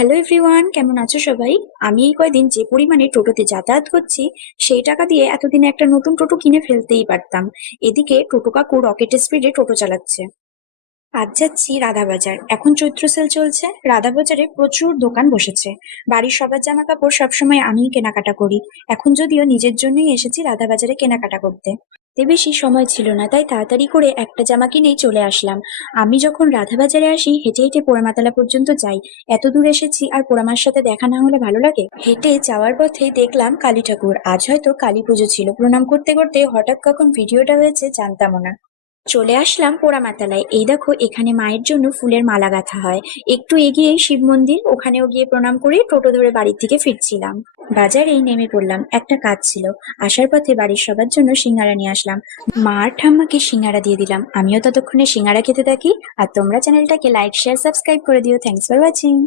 Hello everyone, কেমন আছো সবাই? আমি এই কয়দিন যে পরিমাণে টোটোতে যাতায়াত করছি, সেই টাকা দিয়ে এতদিনে একটা নতুন টোটো কিনে ফেলতেই পারতাম। এদিকে টোটো কাকু রকেট স্পিডে টোটো চালাচ্ছে। আজ যাচ্ছি রাধাবাজার, এখন চৈত্র সেল চলছে। রাধাবাজারে প্রচুর দোকান বসেছে। বাড়ির সবার জামা কাপড় সবসময় আমিই কেনাকাটা করি। এখন যদিও নিজের জন্যই এসেছি রাধাবাজারে কেনাকাটা করতে। তে বেশি সময় ছিল না, তাই তাড়াতাড়ি করে একটা জামা কিনেই চলে আসলাম। আমি যখন রাধাবাজারে আসি হেঁটে হেঁটে পোড়ামাতলা পর্যন্ত যাই। এত দূর এসেছি, আর পোড়ামার সাথে দেখা না হলে ভালো লাগে? হেঁটে যাওয়ার পথে দেখলাম কালী ঠাকুর। আজ হয়তো কালী পুজো ছিল। প্রণাম করতে করতে হঠাৎ কখন ভিডিওটা হয়েছে জানতামও না। চলে আসলাম পোড়ামাতালায়। এই দেখো, এখানে মায়ের জন্য ফুলের মালা গাঁথা হয়। একটু এগিয়েই শিব মন্দির, ওখানেও গিয়ে প্রণাম করে টোটো ধরে বাড়ির দিকে ফিরছিলাম। বাজারেই নেমে পড়লাম, একটা কাজ ছিল। আসার পথে বাড়ির সবার জন্য সিঙ্গারা নিয়ে আসলাম। মা আর ঠাম্মাকে সিঙ্গারা দিয়ে দিলাম, আমিও ততক্ষণে সিঙ্গারা খেতে থাকি। আর তোমরা চ্যানেলটাকে লাইক শেয়ার সাবস্ক্রাইব করে দিও। Thanks for watching.